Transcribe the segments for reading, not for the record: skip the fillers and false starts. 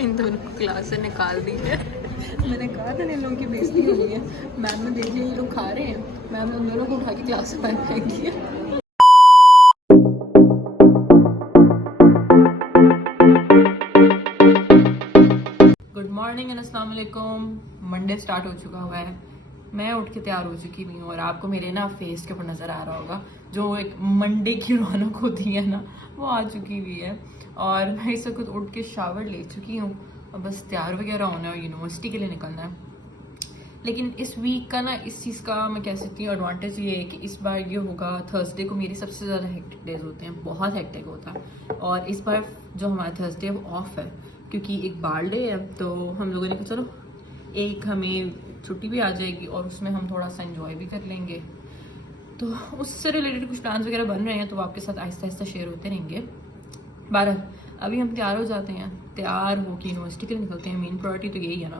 इन दोनों को क्लास से निकाल दी है। मैंने कहा था इन लोगों की बेइज्जती हो गई है। मैम ने देख लिया ये लोग खा रहे हैं, मैम ने उन दोनों को उठा के क्लास से बाहर फेंक दिया। गुड मॉर्निंग एंड अस्सलाम वालेकुम। मंडे स्टार्ट हो चुका हुआ है। मैं उठ के तैयार हो चुकी हुई हूँ और आपको मेरे ना फेस के ऊपर नज़र आ रहा होगा जो एक मंडे की रौनक होती है ना, वो आ चुकी हुई है। और मैं इस वक्त उठ के शावर ले चुकी हूँ और बस तैयार वगैरह होना है, यूनिवर्सिटी के लिए निकलना है। लेकिन इस वीक का ना इस चीज़ का मैं कह सकती हूँ एडवांटेज ये है कि इस बार ये होगा थर्सडे को मेरी सबसे ज़्यादा हेक्टिक डेज होते हैं, बहुत हेक्टिक होता है। और इस बार जो हमारा थर्सडे है वो ऑफ है क्योंकि एक बाल डे है, तो हम लोगों ने कहा चलो एक हमें छुट्टी भी आ जाएगी और उसमें हम थोड़ा सा इंजॉय भी कर लेंगे। तो उससे रिलेटेड कुछ प्लान्स वगैरह बन रहे हैं, तो वो आपके साथ आहिस्ता आहिस्ता शेयर होते रहेंगे। बहरहाल अभी हम तैयार हो जाते हैं, तैयार हो के यूनिवर्सिटी के लिए निकलते हैं। मेन प्रायोरिटी तो यही है ना,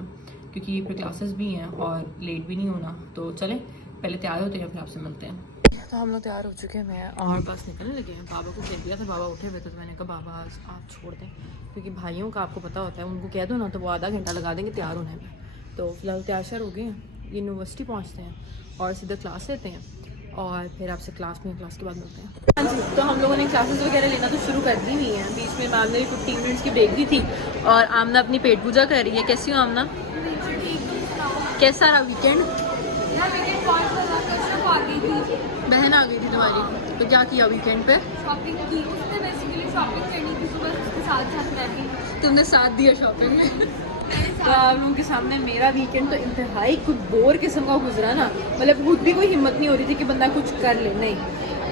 क्योंकि फिर क्लासेस भी हैं और लेट भी नहीं होना। तो चलें पहले तैयार होते हैं, फिर आपसे मिलते हैं। तो हम लोग तैयार हो चुके हैं मैं और बस निकलने लगे हैं। बाबा को कह दिया था, बाबा उठे हुए थे, तो मैंने कहा बाबा आप छोड़ दें, क्योंकि भाइयों का आपको पता होता है, उनको कह दो ना तो वो आधा घंटा लगा देंगे तैयार होने में। तो फिलहाल तैयार श्यार हो गए हैं, यूनिवर्सिटी पहुँचते हैं और सीधा क्लास लेते हैं और फिर आपसे क्लास के बाद मिलते हैं। हाँ जी, तो हम लोगों ने क्लासेस वगैरह लेना तो शुरू कर दी हुई हैं। बीच में मैम ने भी 15 मिनट्स की ब्रेक दी थी और आमना अपनी पेट पूजा कर रही है। कैसी हो आमना? कैसा रहा वीकेंड? बहन आ गई थी तुम्हारी, तो क्या किया वीकेंड पे? शॉपिंग की। उसने बेसिकली शॉपिंग करनी थी, सुबह उसके साथ मैं तुमने साथ दिया शॉपिंग में। तो आप लोगों के सामने मेरा वीकेंड तो इंतहाई कुछ बोर किस्म का गुजरा ना, मतलब खुद भी कोई हिम्मत नहीं हो रही थी कि बंदा कुछ कर ले। नहीं,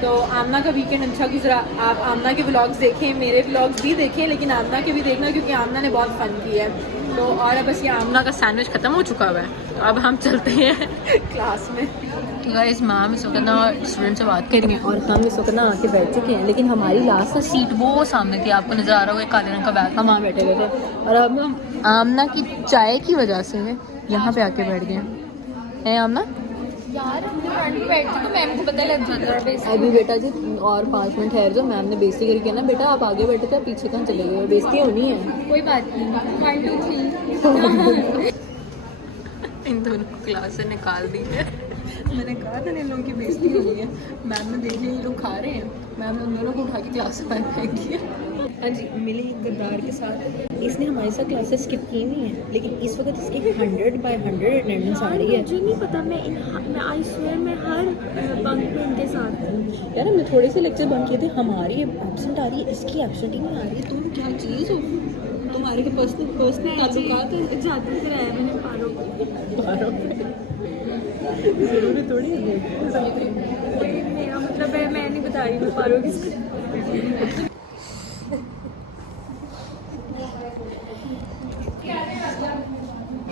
तो आमना का वीकेंड अच्छा गुजरा। आप आमना के व्लॉग्स देखें, मेरे व्लॉग्स भी देखें, लेकिन आमना के भी देखना क्योंकि आमना ने बहुत फन किया है। तो और अब बस ये आमना का सैंडविच ख़त्म हो चुका हुआ है, तो अब हम चलते हैं क्लास में। तो गाइस मैम इस वक्त ना स्टूडेंट से बात करेंगे और हम इस वक्त ना आके बैठ चुके हैं, लेकिन हमारी लास्ट सीट वो सामने थी, आपको नज़र आ रहा होगा काले रंग का बैग, हम वहाँ बैठे हुए थे। और अब हम आमना की चाय की वजह से यहाँ पे आके बैठ गए हैं। आमना यार अपने फ्रेंड पे बैठती तो मैम को पता लग जाता है। अभी बेटा जी और 5 मिनट ठहर जाओ, मैम ने बेइज्जती करके ना, बेटा आप आगे बैठे थे, आप पीछे कहाँ चले गए, बेइज्जती होनी है। कोई बात नहीं, 1 2 3 इन दोनों को क्लास से निकाल दी है। मैंने कहा था इन लोगों की बेइज्जती हो गई है। मैम ने देख लिया ये लोग खा रहे हैं, मैम ने उन दोनों को उठा के क्लास से बाहर फेंक दिया। हाँ जी, मिले एक गद्दार के साथ। इसने हमारे साथ क्लासेस स्किप की नहीं है, लेकिन इस वक्त इसकी 100/100 अटेंडेंस आ रही है। मुझे नहीं पता, मैं आई स्वेयर मैं हर बंक में इनके साथ थी। यार हमने थोड़े से लेक्चर बंक किए थे, हमारी एब्सेंट आ रही है, इसकी एब्सेंट ही नहीं आ रही है। तुम क्या चीज़ हो, तुम्हारे के पर्सनल ताल्लुकात है। जाती कराया मैंने पारो जरूरी थोड़ी है। मेरा मतलब है, मैं नहीं बता रही हूँ पारो किसको।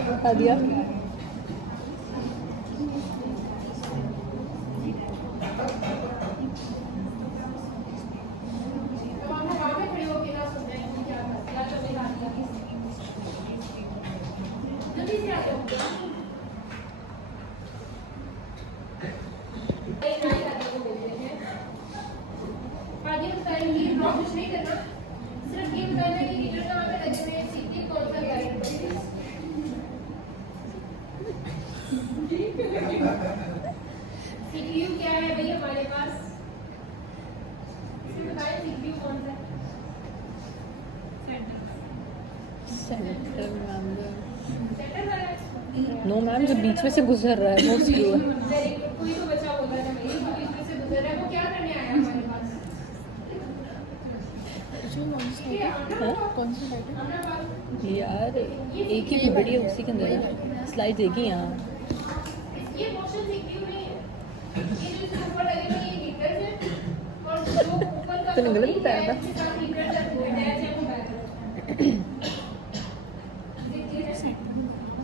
बता दिया। सीपीयू क्या है भाई हमारे पास? सीपीयू कौन सा नो मैम, जो बीच में से गुजर रहा है वो स्क्रू है। कोई तो बच्चा बोल रहा था मेरी जो बीच में से गुजर रहा है, वो क्या करने आया हमारे पास? कौन सा यार, एक ही पीपीटी है, उसी के अंदर स्लाइड एक ही यहाँ। ये मोशन सीपीयू नहीं है, ये जो इसके ऊपर लगे हुए ये हीटर्स हैं और जो ऊपर का तूने गलत बताया था। हीटर्स है वो अटैच है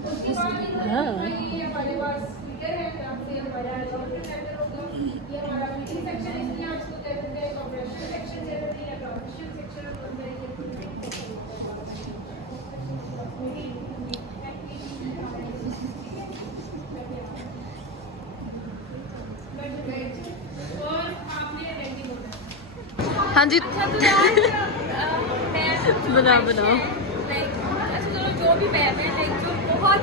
उसके बाद हाँ ये हमारे पास हीटर है, यहाँ पे हमारा कंप्यूटर सेंटर होगा, ये हमारा मीटिंग सेक्शन है, इसलिए आज को कहते हैं ऑपरेशनल सेक्शन जनरली या प्रोफेशनल सेक्शन होता है। और आपने रेडी होना। हाँ जी अच्छा तो यार बनाओ बनाओ। जो भी मैम है लाइक जो बहुत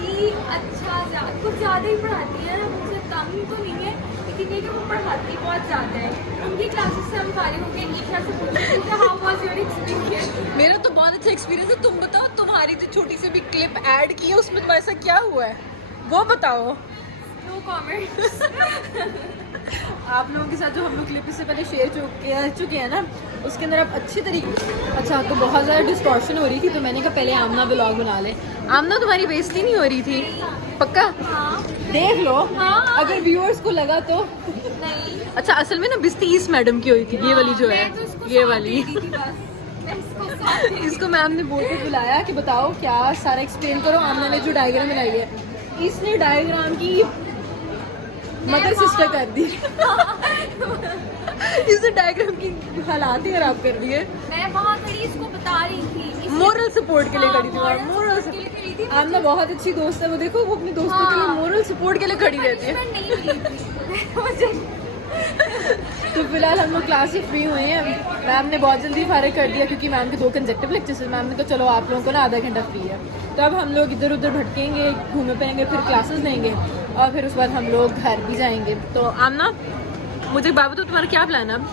ही अच्छा कुछ ज़्यादा ही पढ़ाती है, मुझसे तंग तो नहीं है लेकिन ये कि वो पढ़ाती बहुत ज़्यादा है। उनकी क्लासेस से हम फारिग हो गए, ईशा से पूछते हाउ वाज योर एक्सपीरियंस। मेरा तो बहुत अच्छा एक्सपीरियंस है। तुम बताओ, तुम्हारी जो छोटी सी भी क्लिप ऐड की है उसमें तुम्हारे साथ क्या हुआ है वो बताओ। No comments. आप लोगों के साथ जो हम लोग क्लिप इससे पहले शेयर चुके हैं ना, उसके अंदर आप अच्छी तरीके। अच्छा, तो बहुत ज़्यादा डिस्टॉर्शन हो रही थी तो मैंने कहा पहले आमना व्लॉग बना ले। आमना, तुम्हारी बेइज्जती नहीं हो रही थी? पक्का? हाँ देख लो, हाँ। अगर व्यूअर्स को लगा तो। नहीं, अच्छा, असल में ना बेइज्जती इस मैडम की हुई थी, ये वाली जो है, मैं तो इसको ये साथ वाली। दे दी थी बस। मैं इसको साथ दे दी। इसको मैम ने बोल के बुलाया कि बताओ क्या सारा एक्सप्लेन करो। आमना ने जो डायग्राम बनाई है, इसने डायग्राम की मदर सिस्टर कर दी। इसने डायग्राम की हालात ही खराब कर दिए। मैं वहाँ खड़ी इसको बता रही थी। मोरल सपोर्ट के लिए हाँ, खड़ी थी। moral मोरल support के लिए खड़ी थी। आमना बहुत अच्छी दोस्त है, वो देखो वो अपने दोस्तों के लिए हाँ। मोरल सपोर्ट के लिए खड़ी रहती है। punishment नहीं मिली थी मुझे। तो फिलहाल हम लोग क्लास से फ्री हुए हैं। मैम ने बहुत जल्दी फारिग कर दिया क्योंकि मैम के 2 कंसेक्टिव लेक्चर्स हैं। मैम ने तो चलो आप लोगों को ना आधा घंटा फ्री है, तो अब हम लोग इधर उधर भटकेंगे, घूमे फिरेंगे, फिर क्लासेस लेंगे और फिर उस बाद हम लोग घर भी जाएंगे। तो आमना, मुझे बाबू तो तुम्हारा क्या प्लान है अब?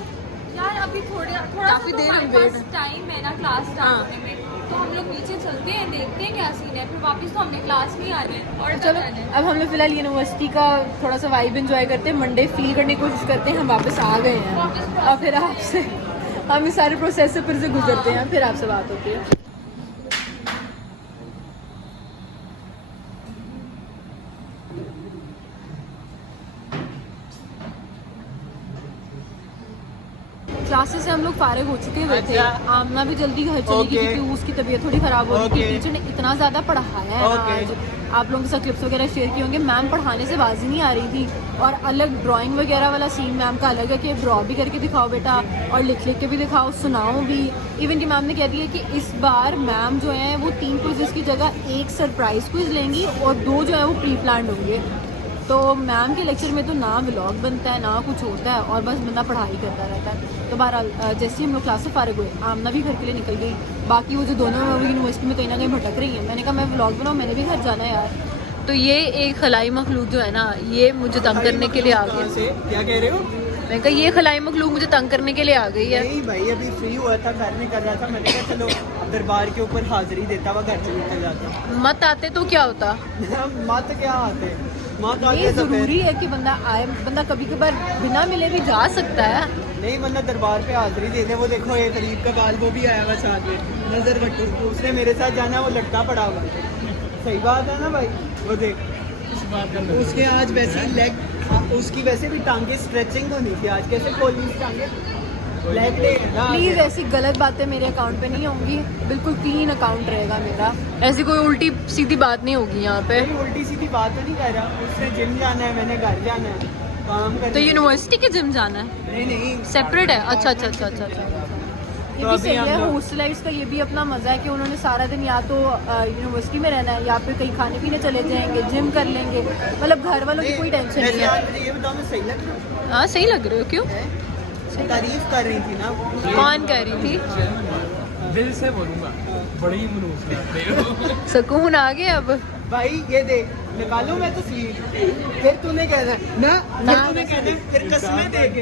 यार अभी थोड़ा काफी देर हमारे में पास wait। टाइम है ना क्लास हाँ। स्टार्ट होने में, तो हम लोग नीचे चलते हैं, देखते हैं क्या सीन है, फिर वापस तो हमने क्लास में ही आना है। और चलो, अब हम लोग फिलहाल यूनिवर्सिटी का थोड़ा सा वाइब एंजॉय करते हैं, मंडे फील करने की कोशिश करते हैं। हम वापस आ गए हैं और फिर आपसे हम इस सारे प्रोसेस से फिर से गुजरते हैं, फिर आपसे बात होती है। क्लासेस से हम लोग फारिग हो चुके हुए थे। आमना भी जल्दी घर चली गई क्योंकि उसकी तबीयत थोड़ी खराब हो रही थी। टीचर ने इतना ज़्यादा पढ़ाया है ना आज, आप लोगों के साथ क्लिप्स वगैरह शेयर किए होंगे। मैम पढ़ाने से बाजी नहीं आ रही थी और अलग ड्राइंग वगैरह वाला सीन मैम का अलग है कि ड्रॉ भी करके दिखाओ बेटा और लिख लिख के भी दिखाओ, सुनाओ भी। इवन कि मैम ने कह दिया कि इस बार मैम जो है वो 3 क्विज़ेस की जगह 1 सरप्राइज क्विज लेंगी और 2 जो है वो प्री प्लान्ड होंगे। तो मैम के लेक्चर में तो ना व्लॉग बनता है ना कुछ होता है और बस बंदा पढ़ाई करता रहता है। तो बहरहाल जैसे ही हम लोग क्लास से फारिग हुए, आमना भी घर के लिए निकल गई। बाकी वो जो दोनों हैं वो यूनिवर्सिटी में कहीं ना कहीं भटक रही है। मैंने कहा मैं व्लॉग बनाऊँ, मैंने भी घर जाना है यार। तो ये एक खलाई मखलूक जो है ना, ये मुझे तंग करने के लिए आ गई। क्या कह रहे हो? मैं कहा ये खलाई मखलूक मुझे तंग करने के लिए आ गई है। नहीं भाई, अभी फ्री हुआ था, घर में कर रहा था। मैंने कहा चलो दरबार के ऊपर हाजिरी देता हुआ घर से निकल जाता। मत आते तो क्या होता? मत क्या आते, मत ये आते तो फिर ज़रूरी है कि बंदा आए, बंदा कभी कभार बिना मिले भी जा सकता है। नहीं, वरना दरबार पे हाजिरी देते। वो देखो ये करीब का बाल वो भी आया हुआ साथ में, नजर बट्टू। उसने मेरे साथ जाना, वो लटका पड़ा हुआ। सही बात है ना भाई? वो देख, उसके आज वैसे ही लेग, उसकी वैसे भी टांगे स्ट्रेचिंग होनी थी आज। कैसे खोलनी थी टांगे? लेग डे है ना। प्लीज ऐसी गलत बातें मेरे अकाउंट पे नहीं होंगी, बिल्कुल क्लीन अकाउंट रहेगा मेरा। ऐसी कोई उल्टी सीधी बात नहीं होगी यहाँ पे। कोई उल्टी सीधी बात तो नहीं कर रहा। उसने जिम जाना है, मैंने घर जाना है, काम करना तो है। यूनिवर्सिटी के जिम जाना है? नहीं नहीं, सेपरेट है? अच्छा अच्छा अच्छा अच्छा अच्छा। ये तो भी अभी सही हम है। लोग- हॉस्टल लाइफ का ये भी अपना मजा है कि उन्होंने सारा दिन या तो यूनिवर्सिटी में रहना है या फिर कहीं खाने पीने चले जाएंगे, जिम कर लेंगे। मतलब घर वालों की कोई टेंशन नहीं वैसे है। आज मुझे ये बताओ, मैं सही लग रहा हूँ? हाँ सही लग रहे हो। क्यों? तारीफ कर रही थी ना। कौन कह रही थी? दिल से बोलूंगा, बड़ी मनुष्य लगते हो। सुकून आ गया अब। भाई ये देख, निकालू मैं तस्वीर, फिर तूने कहना ना, ना, फिर तूने कहना, फिर कस्में दे के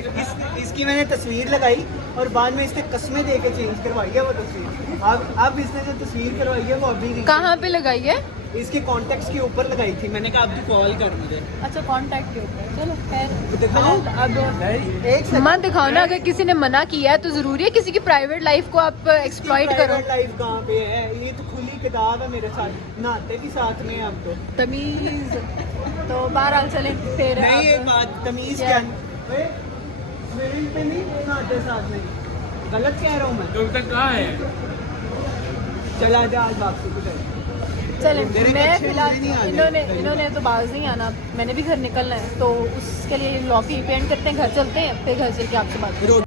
इसकी मैंने तस्वीर लगाई और बाद में इसने कस्में दे के चेंज करवाई है वो तस्वीर। अब इसने जो तस्वीर करवाई है वो अभी नहीं, कहाँ पे लगाई है? इसके कॉन्टेक्ट के ऊपर लगाई थी। मैंने कहा अब तू कॉल कर मुझे। अच्छा, कांटेक्ट के ऊपर। चलो खैर, दिखाऊं? अब एक सेकंड। मत दिखाओ ना। अगर किसी ने मना किया है तो जरूरी है किसी की प्राइवेट लाइफ को आप एक्सप्लॉइट करो। प्राइवेट लाइफ कहाँ पे है? ये तो खुली किताब है मेरे साथ, नहाते भी साथ में हैं हम तो। तमीज। तो बहरहाल चले फिर। नहीं, अब- एक बात, तमीज क्या? क्या? स्विमिंग पे नहीं नहाते साथ में, गलत कह रहा हूँ मैं? तो तक कहाँ है? चला जा आज वापसी को चल। चले। मेरे मैं अच्छे फिलहाल बुरे नहीं आने। इन्होंने तो बाज नहीं आना, मैंने भी घर निकलना है, तो उसके लिए व्लॉग ही पेंट करते हैं, घर चलते हैं, फिर घर चल के आपसे बात करते हैं।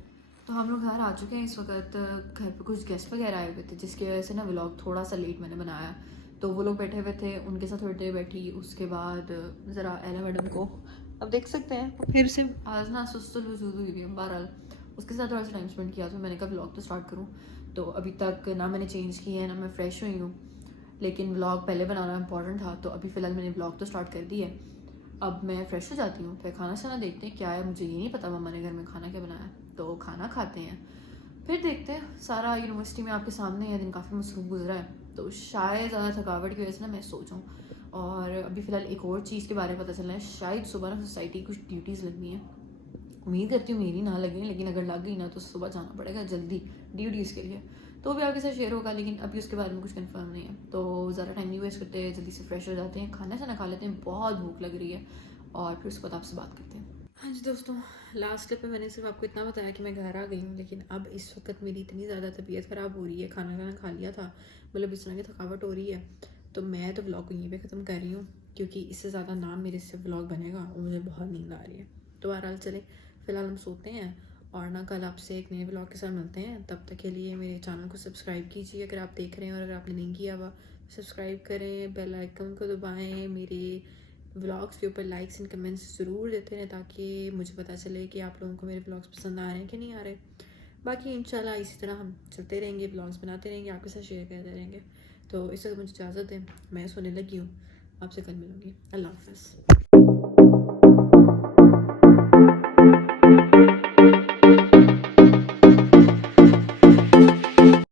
तो हम लोग घर आ चुके हैं इस वक्त। घर पे कुछ गेस्ट वगैरह आए हुए थे जिसकी वजह से ना व्लॉग थोड़ा सा लेट मैंने बनाया। तो वो लोग बैठे हुए थे, उनके साथ थोड़ी देर बैठी। उसके बाद ज़रा एला मैडम को अब देख सकते हैं फिर से आज ना सुस्तुल वजूद हुई हुई है। बहरहाल उसके साथ थोड़ा सा टाइम स्पेंड किया, तो मैंने कहा व्लॉग तो स्टार्ट करूँ। तो अभी तक ना मैंने चेंज किया है ना मैं फ्रेश हुई हूँ। लेकिन व्लॉग पहले बनाना इंपॉर्टेंट था, तो अभी फ़िलहाल मैंने व्लॉग तो स्टार्ट कर दी है। अब मैं फ़्रेश हो जाती हूँ, फिर खाना शाना देखते हैं क्या है, मुझे ये नहीं पता मम्मा ने घर में खाना क्या बनाया है, तो खाना खाते हैं, फिर देखते हैं। सारा यूनिवर्सिटी में आपके सामने है, दिन काफ़ी मसरूफ़ गुजरा है, तो शायद ज़्यादा थकावट की वजह से ना मैं सो जाऊँ। और अभी फ़िलहाल एक और चीज़ के बारे में पता चलना है, शायद सुबह ना सोसाइटी कुछ ड्यूटीज़ लगनी है। उम्मीद करती हूँ मेरी ना लगे, लेकिन अगर लग गई ना तो सुबह जाना पड़ेगा जल्दी ड्यूटीज़ के लिए, तो भी आपके साथ शेयर होगा, लेकिन अभी उसके बारे में कुछ कंफर्म नहीं है। तो ज़्यादा टाइम नहीं वेस्ट करते, जल्दी से फ्रेश हो जाते हैं, खाना शाना खा लेते हैं, बहुत भूख लग रही है, और फिर उसके बाद आपसे बात करते हैं। हाँ जी दोस्तों, लास्ट क्लिप में मैंने सिर्फ आपको इतना बताया कि मैं घर आ गई हूँ, लेकिन अब इस वक्त मेरी इतनी ज़्यादा तबीयत ख़राब हो रही है, खाना खा लिया था, मतलब इस तरह की थकावट हो रही है, तो मैं तो व्लॉग को यहीं पे ख़त्म कर रही हूँ, क्योंकि इससे ज़्यादा ना मेरे से व्लॉग बनेगा और मुझे बहुत नींद आ रही है। तो बहरहाल चले, फ़िलहाल हम सोते हैं, और ना कल आपसे एक नए व्लॉग के साथ मिलते हैं। तब तक के लिए मेरे चैनल को सब्सक्राइब कीजिए अगर आप देख रहे हैं, और अगर आपने नहीं किया हुआ सब्सक्राइब करें, बेल आइकन को दबाएं, मेरे व्लॉग्स के ऊपर लाइक्स एंड कमेंट्स ज़रूर देते हैं, ताकि मुझे पता चले कि आप लोगों को मेरे व्लॉग्स पसंद आ रहे हैं कि नहीं आ रहे। बाकी इंशाल्लाह इसी तरह हम चलते रहेंगे, व्लॉग्स बनाते रहेंगे, आपके साथ शेयर करते रहेंगे। तो इस वक्त मुझे इजाज़त दें, मैं सोने लगी हूँ, आपसे कल मिलूँगी। अल्लाह हाफ़िज़।